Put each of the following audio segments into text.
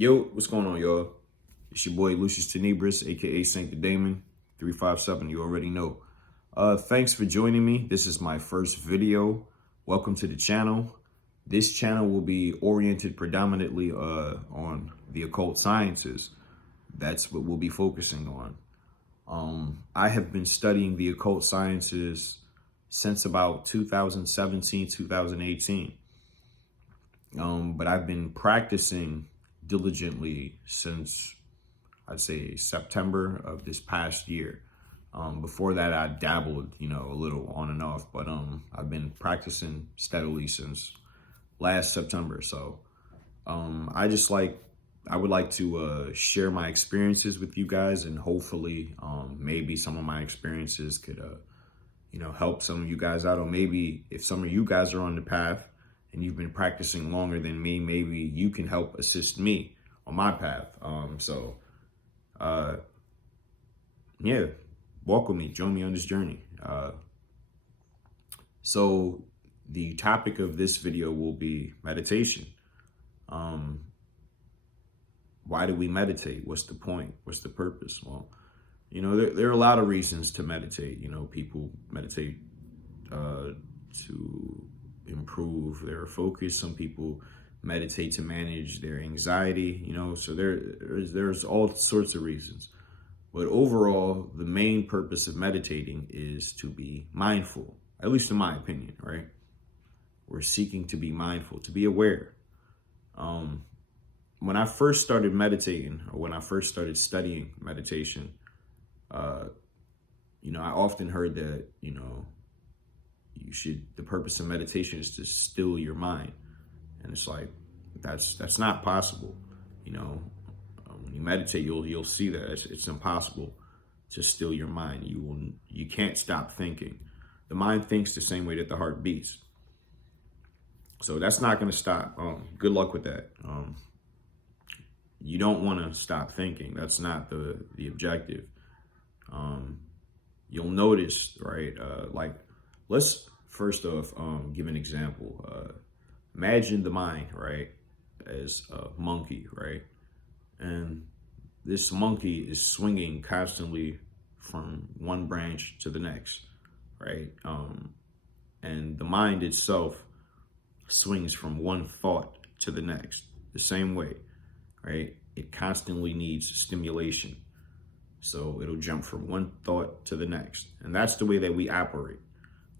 Yo, what's going on, y'all? It's your boy Lucius Tenebris, aka Saint the Damon 357. You already know. Thanks for joining me. This is my first video. Welcome to the channel. This channel will be oriented predominantly on the occult sciences. That's what we'll be focusing on. I have been studying the occult sciences since about 2017, 2018. But I've been practicing diligently since, I'd say, September of this past year. Before that, I dabbled, a little on and off, but I've been practicing steadily since last September. So I would like to share my experiences with you guys, and hopefully maybe some of my experiences could help some of you guys out, or maybe if some of you guys are on the path and you've been practicing longer than me, maybe you can help assist me on my path. Yeah, walk with me, join me on this journey. So the topic of this video will be meditation. Why do we meditate? What's the point? What's the purpose? Well, there are a lot of reasons to meditate. People meditate to improve their focus. Some people meditate to manage their anxiety, so there's all sorts of reasons. But overall, the main purpose of meditating is to be mindful, at least in my opinion, right? We're seeking to be mindful, to be aware. When I first started meditating, or when I first started studying meditation, I often heard that, the purpose of meditation is to still your mind. And it's like, that's not possible. When you meditate, you'll see that it's impossible to still your mind. You can't stop thinking. The mind thinks the same way that the heart beats. So that's not going to stop. Good luck with that. You don't want to stop thinking. That's not the objective. You'll notice, right? Let's first off give an example. Imagine the mind, right, as a monkey, right? And this monkey is swinging constantly from one branch to the next, right? And the mind itself swings from one thought to the next, the same way, right? It constantly needs stimulation. So it'll jump from one thought to the next. And that's the way that we operate.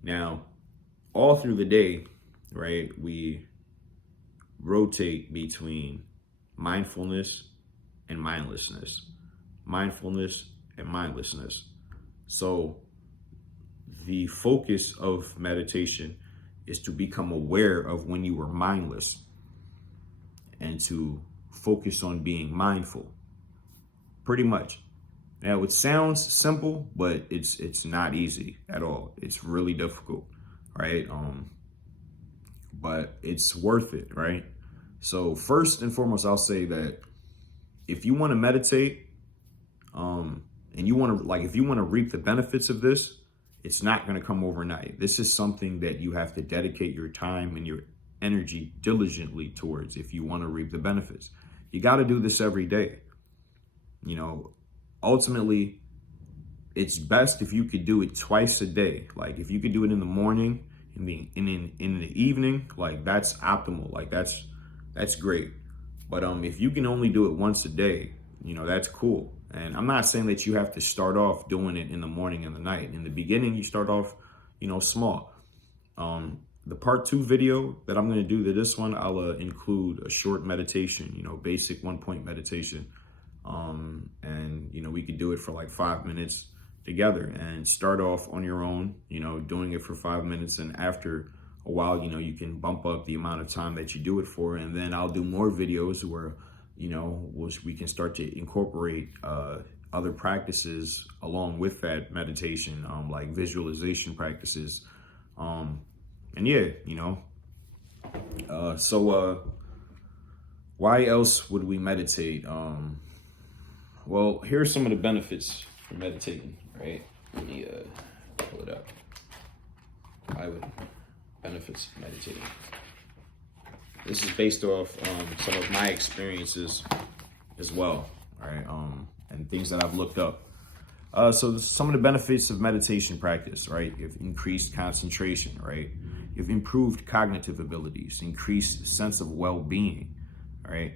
Now, all through the day, right, we rotate between mindfulness and mindlessness. Mindfulness and mindlessness. So the focus of meditation is to become aware of when you were mindless and to focus on being mindful. Pretty much. Now, it sounds simple, but it's not easy at all. It's really difficult, right? But it's worth it, right? So first and foremost, I'll say that if you want to meditate, and you want to, if you want to reap the benefits of this, it's not going to come overnight. This is something that you have to dedicate your time and your energy diligently towards if you want to reap the benefits. You got to do this every day. Ultimately, it's best if you could do it twice a day. Like if you could do it in the morning, in the evening, that's optimal. That's great. But if you can only do it once a day, that's cool. And I'm not saying that you have to start off doing it in the morning and the night. In the beginning, you start off, small. The part 2 video that I'm going to do to this one, I'll include a short meditation, basic 1-point meditation. And, we could do it for 5 minutes together and start off on your own, doing it for 5 minutes. And after a while, you can bump up the amount of time that you do it for. And then I'll do more videos where, we can start to incorporate other practices along with that meditation, like visualization practices. And yeah, so why else would we meditate? Well, here are some of the benefits for meditating, right? Let me pull it up. Why would benefits of meditating? This is based off some of my experiences as well, right? And things that I've looked up. So some of the benefits of meditation practice, right? You've increased concentration, right? You've improved cognitive abilities, increased sense of well-being, right?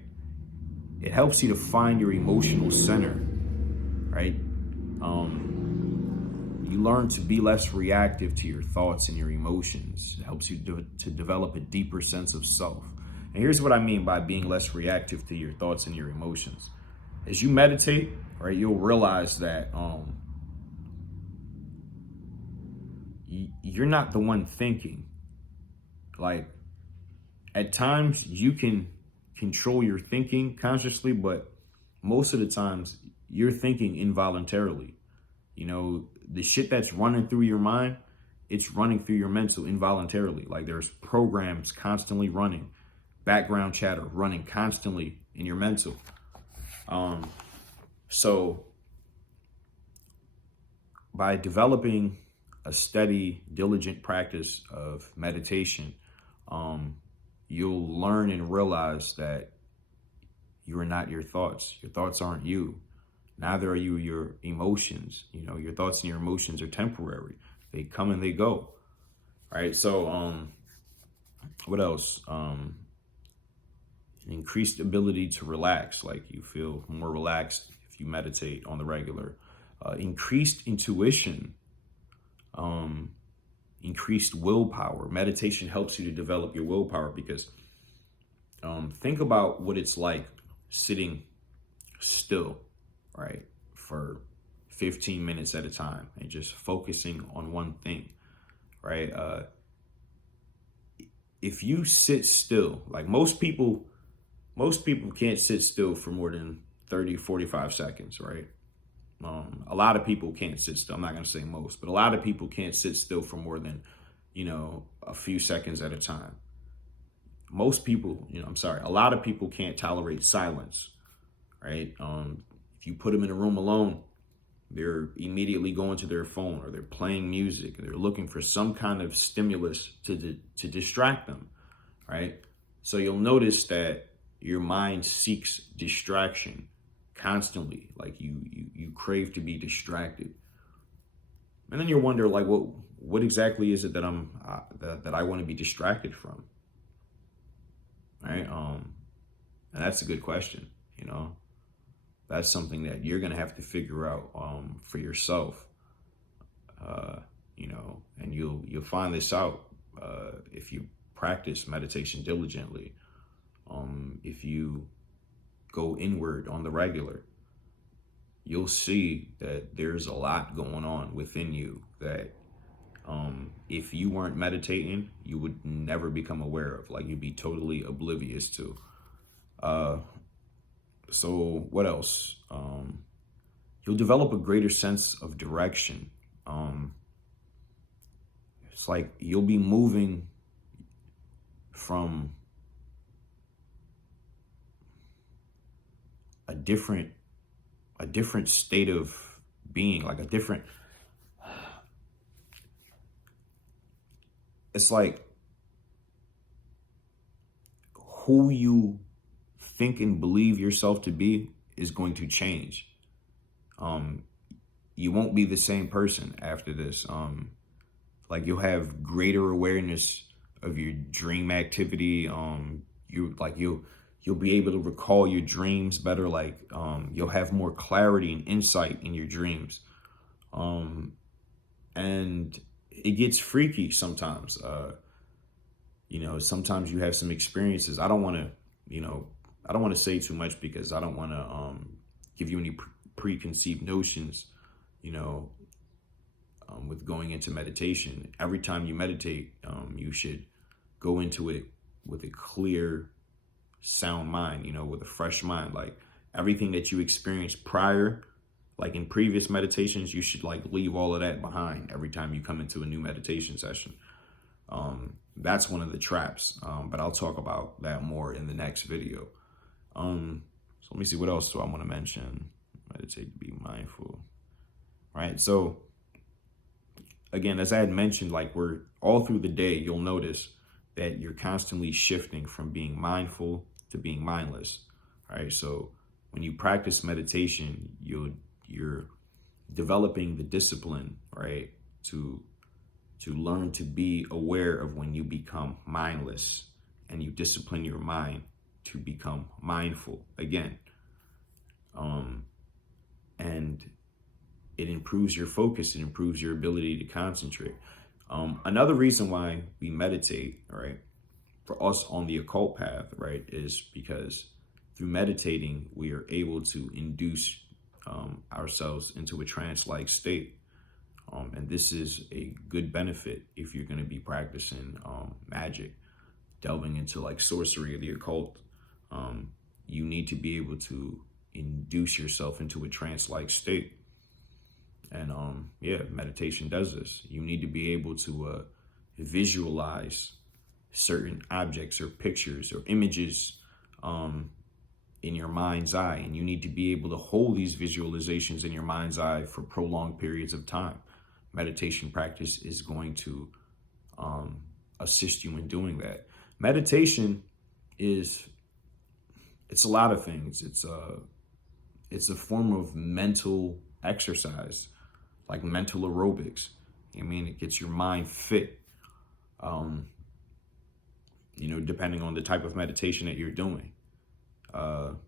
It helps you to find your emotional center, right? You learn to be less reactive to your thoughts and your emotions. It helps you to develop a deeper sense of self. And here's what I mean by being less reactive to your thoughts and your emotions. As you meditate, right, you'll realize that you're not the one thinking. Like, at times you can control your thinking consciously, but most of the times you're thinking involuntarily. You know, the shit that's running through your mind, it's running through your mental involuntarily. Like, there's programs constantly running, background chatter running constantly in your mental. So by developing a steady, diligent practice of meditation, you'll learn and realize that you are not your thoughts. Your thoughts aren't you. Neither are you your emotions. You know, your thoughts and your emotions are temporary. They come and they go. Right? So, what else? Increased ability to relax. Like, you feel more relaxed if you meditate on the regular. Increased intuition. Increased willpower. Meditation helps you to develop your willpower because think about what it's like sitting still, right, for 15 minutes at a time and just focusing on one thing, right? If you sit still, like most people can't sit still for more than 30, 45 seconds, right? A lot of people can't sit still. I'm not going to say most, but a lot of people can't sit still for more than, a few seconds at a time. Most people, a lot of people can't tolerate silence, right? If you put them in a room alone, they're immediately going to their phone or they're playing music. They're looking for some kind of stimulus to distract them, right? So you'll notice that your mind seeks distraction constantly. Like you crave to be distracted, and then you wonder, like, what exactly is it that that I want to be distracted from, right? And that's a good question. That's something that you're gonna have to figure out for yourself, and you'll find this out if you practice meditation diligently. If you go inward on the regular, you'll see that there's a lot going on within you that if you weren't meditating, you would never become aware of. Like, you'd be totally oblivious to. So what else? You'll develop a greater sense of direction. It's like you'll be moving from a different state of being, like it's like who you think and believe yourself to be is going to change. You won't be the same person after this. Like, you'll have greater awareness of your dream activity. You'll be able to recall your dreams better. Like, you'll have more clarity and insight in your dreams. And it gets freaky sometimes. Sometimes you have some experiences. I don't want to say too much because I don't want to give you any preconceived notions, with going into meditation. Every time you meditate, you should go into it with a clear, sound mind, with a fresh mind. Like, everything that you experienced prior, like in previous meditations, you should leave all of that behind every time you come into a new meditation session. That's one of the traps, but I'll talk about that more in the next video. So let me see, what else do I want to mention? Meditate to be mindful, right? So again, as I had mentioned, we're all through the day, you'll notice that you're constantly shifting from being mindful to being mindless, right? So when you practice meditation, you're developing the discipline, right, to learn to be aware of when you become mindless, and you discipline your mind to become mindful again. And it improves your focus, it improves your ability to concentrate. Another reason why we meditate, right, for us on the occult path, right, is because through meditating, we are able to induce ourselves into a trance-like state. And this is a good benefit if you're going to be practicing magic, delving into like sorcery or the occult. You need to be able to induce yourself into a trance-like state. And yeah, meditation does this. You need to be able to visualize certain objects or pictures or images in your mind's eye. And you need to be able to hold these visualizations in your mind's eye for prolonged periods of time. Meditation practice is going to assist you in doing that. Meditation it's a lot of things. It's a form of mental exercise, like mental aerobics. I mean, it gets your mind fit, depending on the type of meditation that you're doing. But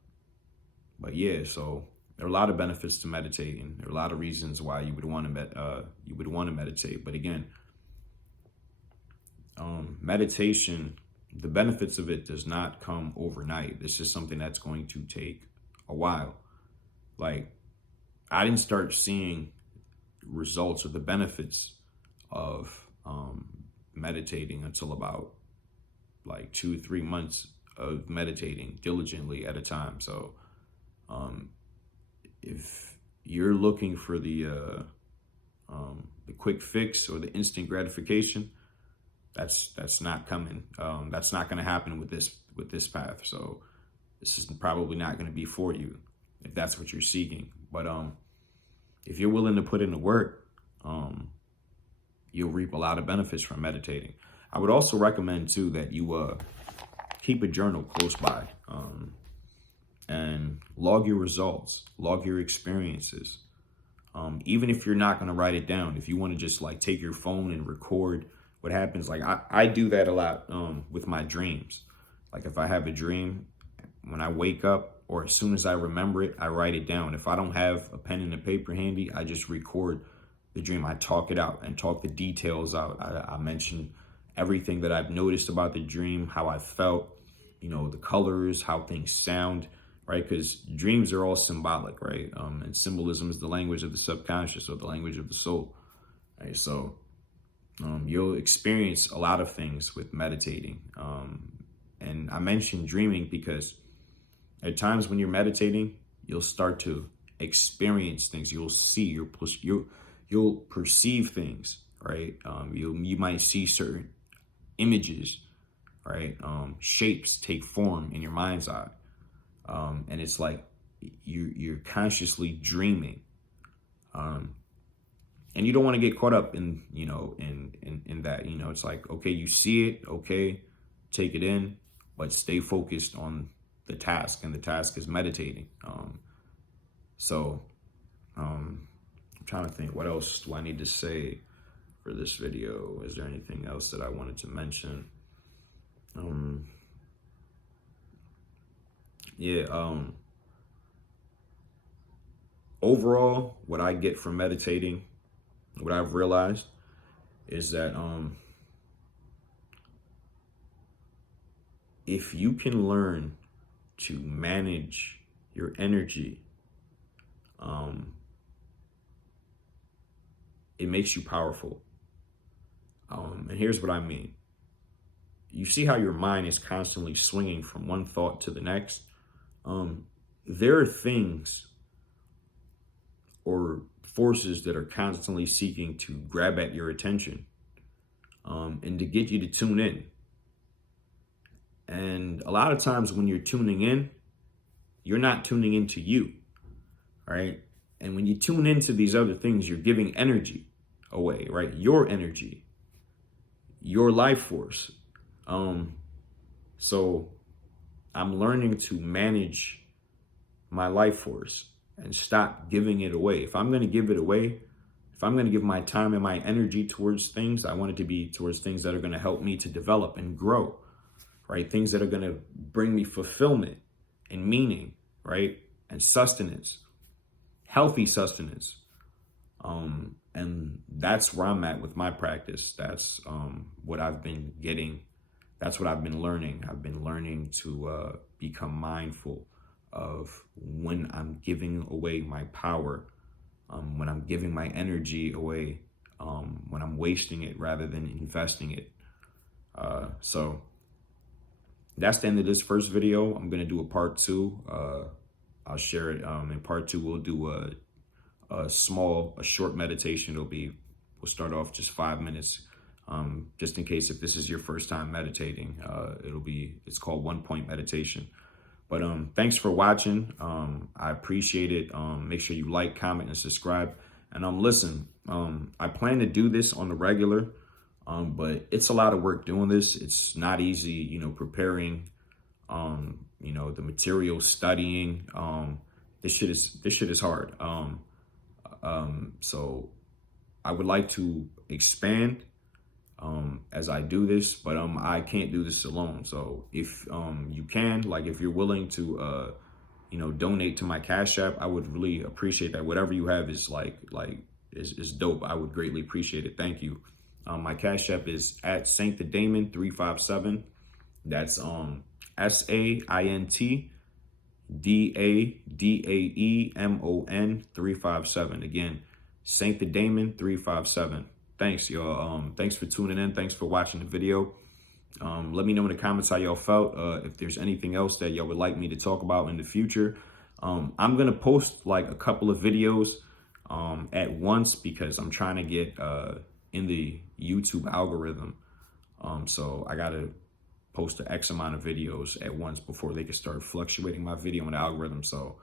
yeah, so there are a lot of benefits to meditating. There are a lot of reasons why you would want to meditate. But again, meditation, the benefits of it does not come overnight. This is something that's going to take a while. Like, I didn't start seeing results or the benefits of meditating until about like 2-3 months of meditating diligently at a time. So if you're looking for the quick fix or the instant gratification, that's not coming. That's not going to happen with this path. So this is probably not going to be for you if that's what you're seeking. But if you're willing to put in the work, you'll reap a lot of benefits from meditating. I would also recommend too that you keep a journal close by, and log your results, log your experiences. Even if you're not going to write it down, if you want to just like take your phone and record what happens. Like I do that a lot with my dreams. Like if I have a dream, when I wake up or as soon as I remember it, I write it down. If I don't have a pen and a paper handy, I just record the dream. I talk it out and talk the details out. I mention everything that I've noticed about the dream, how I felt, the colors, how things sound, right? Because dreams are all symbolic, right? And symbolism is the language of the subconscious or the language of the soul, right? So you'll experience a lot of things with meditating. And I mentioned dreaming because at times when you're meditating, you'll start to experience things. You'll see, you'll perceive things, right? You might see certain images, right? Shapes take form in your mind's eye. And it's like you're consciously dreaming. And you don't want to get caught up in that, it's like, okay, you see it, okay, take it in, but stay focused on the task, and the task is meditating. I'm trying to think, what else do I need to say for this video? Is there anything else that I wanted to mention? Overall, what I get from meditating, what I've realized is that if you can learn to manage your energy, it makes you powerful. And here's what I mean. You see how your mind is constantly swinging from one thought to the next? There are things or forces that are constantly seeking to grab at your attention and to get you to tune in. And a lot of times when you're tuning in, you're not tuning into you, right? And when you tune into these other things, you're giving energy away, right? Your energy, your life force. So I'm learning to manage my life force and stop giving it away. If I'm going to give it away, if I'm going to give my time and my energy towards things, I want it to be towards things that are going to help me to develop and grow, right? Things that are going to bring me fulfillment and meaning, right? And sustenance, healthy sustenance. And that's where I'm at with my practice. That's what I've been getting. That's what I've been learning. I've been learning to become mindful of when I'm giving away my power, when I'm giving my energy away, when I'm wasting it rather than investing it. So that's the end of this first video. I'm going to do a part 2. I'll share it. In part 2, we'll do a short meditation. We'll start off just 5 minutes. Just in case if this is your first time meditating, it's called 1 point meditation. But thanks for watching. I appreciate it. Make sure you like, comment, and subscribe. And listen, I plan to do this on the regular, but it's a lot of work doing this. It's not easy, preparing, the material, studying. This shit is hard. So I would like to expand as I do this, but I can't do this alone. So if you can, like, if you're willing to donate to my Cash App, I would really appreciate that. Whatever you have is is dope. I would greatly appreciate it. Thank you. My Cash App is at Saint the Damon 357. That's SaintDaedaemon 357. Again, Saint the Damon 357. Thanks, y'all. Thanks for tuning in. Thanks for watching the video. Let me know in the comments how y'all felt. If there's anything else that y'all would like me to talk about in the future. I'm gonna post like a couple of videos at once because I'm trying to get in the YouTube algorithm. So I gotta post an X amount of videos at once before they can start fluctuating my video in the algorithm. So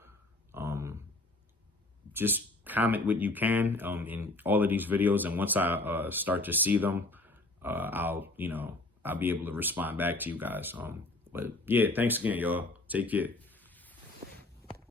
just comment what you can in all of these videos, and once I start to see them, I'll be able to respond back to you guys. But yeah, thanks again, y'all. Take care.